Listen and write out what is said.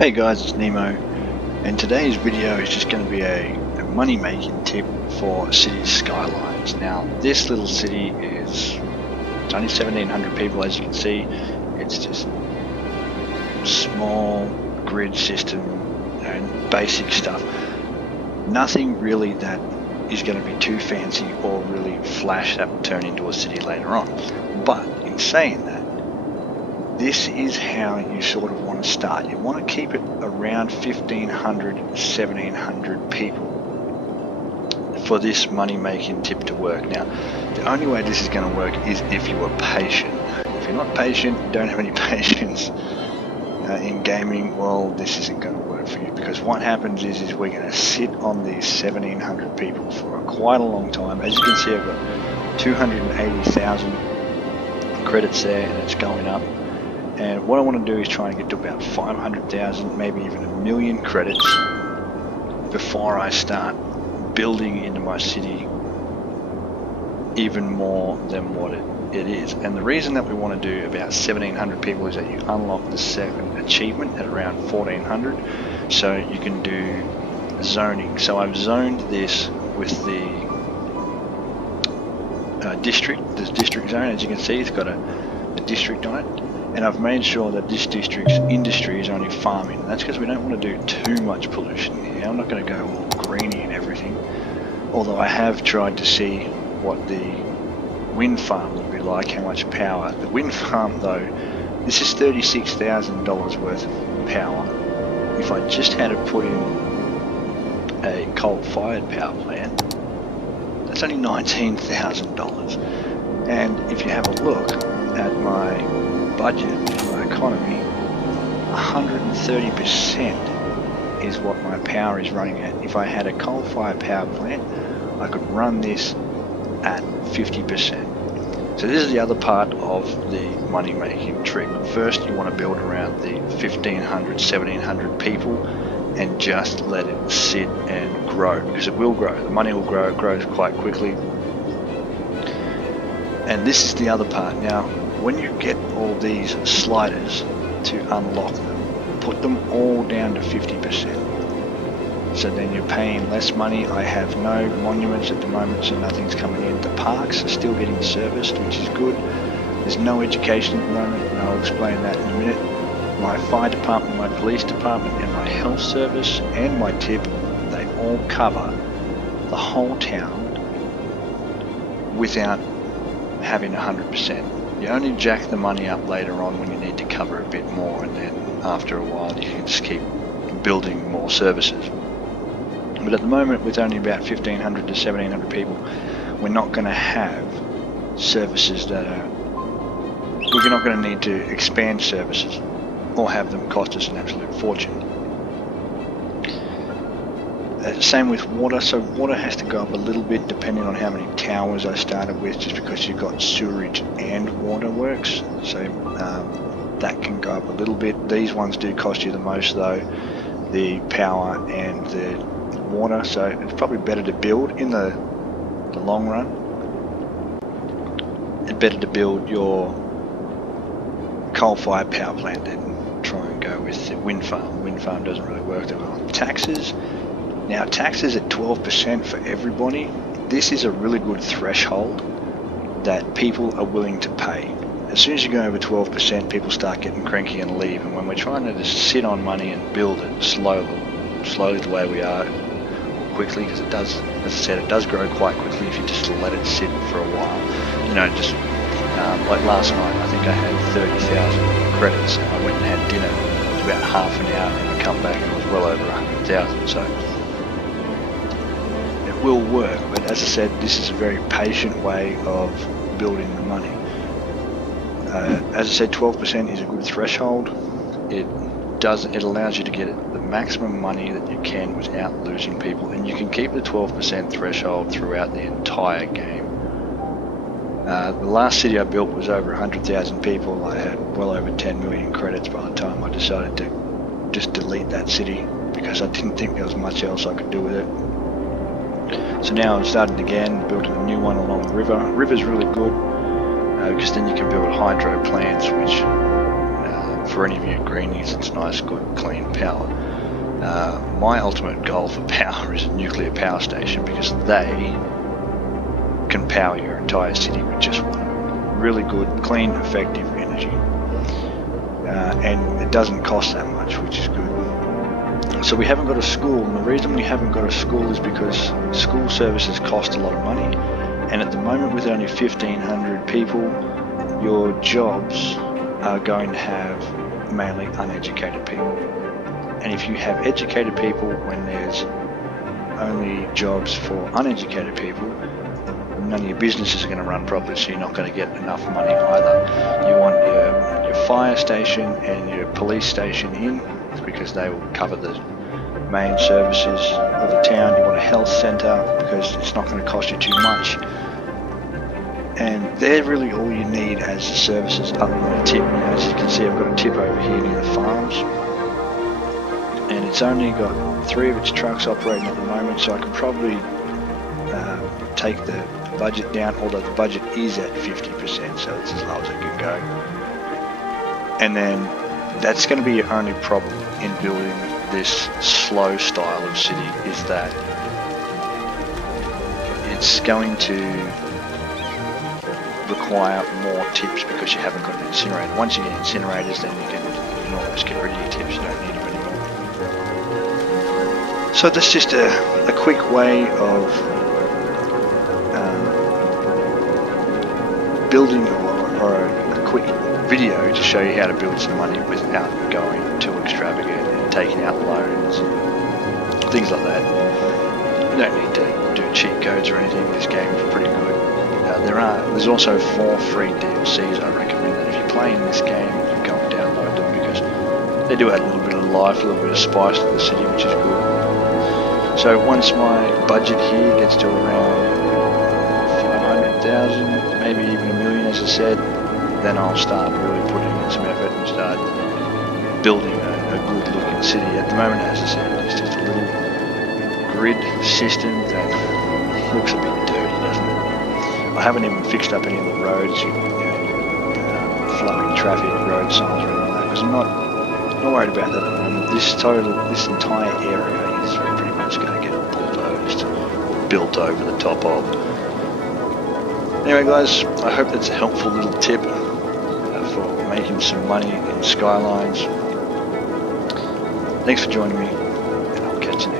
Hey guys, it's Nemo, and today's video is just going to be a money making tip for city Skylines. Now this little city it's only 1700 people, as you can see. It's just small grid system and basic stuff. Nothing really that is going to be too fancy or really flash that will turn into a city later on. But in saying that, this is how you sort of want to start. You want to keep it around 1500, 1700 people for this money making tip to work. Now, the only way this is going to work is if you are patient. If you're not patient, you don't have any patience in gaming, well, this isn't going to work for you, because what happens is we're going to sit on these 1700 people for quite a long time. As you can see, I've got 280,000 credits there, and it's going up. And what I want to do is try and get to about 500,000, maybe even 1,000,000 credits before I start building into my city even more than what it is. And the reason that we want to do about 1,700 people is that you unlock the second achievement at around 1,400, so you can do zoning. So I've zoned this with the district, this district zone. As you can see, it's got a district on it. And I've made sure that this district's industry is only farming. That's because we don't want to do too much pollution here. I'm not going to go all greeny and everything. Although I have tried to see what the wind farm would be like, how much power. The wind farm though, this is $36,000 worth of power. If I just had to put in a coal-fired power plant, that's only $19,000. And if you have a look at my budget, my economy, 130% is what my power is running at. If I had a coal-fired power plant, I could run this at 50%. So this is the other part of the money-making trick. First, you want to build around the 1,500, 1,700 people and just let it sit and grow, because it will grow. The money will grow. It grows quite quickly. And this is the other part. Now, when you get all these sliders to unlock them, put them all down to 50%. So then you're paying less money. I have no monuments at the moment, so nothing's coming in. The parks are still getting serviced, which is good. There's no education at the moment, and I'll explain that in a minute. My fire department, my police department, and my health service, and my tip, they all cover the whole town without having 100%. You only jack the money up later on when you need to cover a bit more, and then after a while you can just keep building more services. But at the moment, with only about 1,500 to 1,700 people, we're not going to have services that are... We're not going to need to expand services or have them cost us an absolute fortune. Same with water. So water has to go up a little bit depending on how many towers I started with, just because you've got sewerage and waterworks. So that can go up a little bit. These ones do cost you the most though, the power and the water. So it's probably better to build in the long run. It's better to build your coal-fired power plant than try and go with the wind farm. Wind farm doesn't really work that well. Taxes. Now, taxes at 12% for everybody. This is a really good threshold that people are willing to pay. As soon as you go over 12%, people start getting cranky and leave. And when we're trying to just sit on money and build it slowly the way we are, or quickly, because it does, as I said, it does grow quite quickly if you just let it sit for a while. You know, just like last night, I think I had 30,000 credits. I went and had dinner. It was about half an hour, and I come back and it was well over 100,000. So will work, but as I said, this is a very patient way of building the money. As I said, 12% is a good threshold. It allows you to get the maximum money that you can without losing people, and you can keep the 12% threshold throughout the entire game. The last city I built was over 100,000 people. I had well over 10 million credits by the time I decided to just delete that city, because I didn't think there was much else I could do with it. So now I've started again, building a new one along the river. River's really good because then you can build hydro plants, which for any of you greenies, it's nice, good, clean power. My ultimate goal for power is a nuclear power station, because they can power your entire city with just one. Really good, clean, effective energy. And it doesn't cost that much, which is good. So we haven't got a school, and the reason we haven't got a school is because school services cost a lot of money, and at the moment with only 1,500 people, your jobs are going to have mainly uneducated people. And if you have educated people when there's only jobs for uneducated people, none of your businesses are going to run properly, so you're not going to get enough money either. You want your fire station and your police station in, because they will cover the main services of the town. You want a health centre, because it's not going to cost you too much. And they're really all you need as services, other than a tip. As you can see, I've got a tip over here near the farms, and it's only got 3 of its trucks operating at the moment, so I could probably take the budget down, although the budget is at 50%, so it's as low as it can go. And then that's going to be your only problem in building this slow style of city, is that it's going to require more tips, because you haven't got an incinerator. Once you get incinerators, then you can almost get rid of your tips, you don't need them anymore. So that's just a quick way of building, or a quick video to show you how to build some money without going too extravagant and taking out loans, things like that. You don't need to do cheat codes or anything. This game is pretty good. There's also 4 free DLCs. I recommend that if you're playing this game, you go and download them, because they do add a little bit of life, a little bit of spice to the city, which is good. So once my budget here gets to around 500,000, maybe even $1 million, as I said, then I'll start really putting in some effort and start building a good looking city. At the moment, as I said, it's just a little grid system that looks a bit dirty, doesn't it? I haven't even fixed up any of the roads, flowing traffic, road signs, or anything like that, because I'm not worried about that at the moment. This entire area is pretty much going to get bulldozed or built over the top of. Anyway guys, I hope that's a helpful little tip for making some money in Skylines. Thanks for joining me, and I'll catch you next time.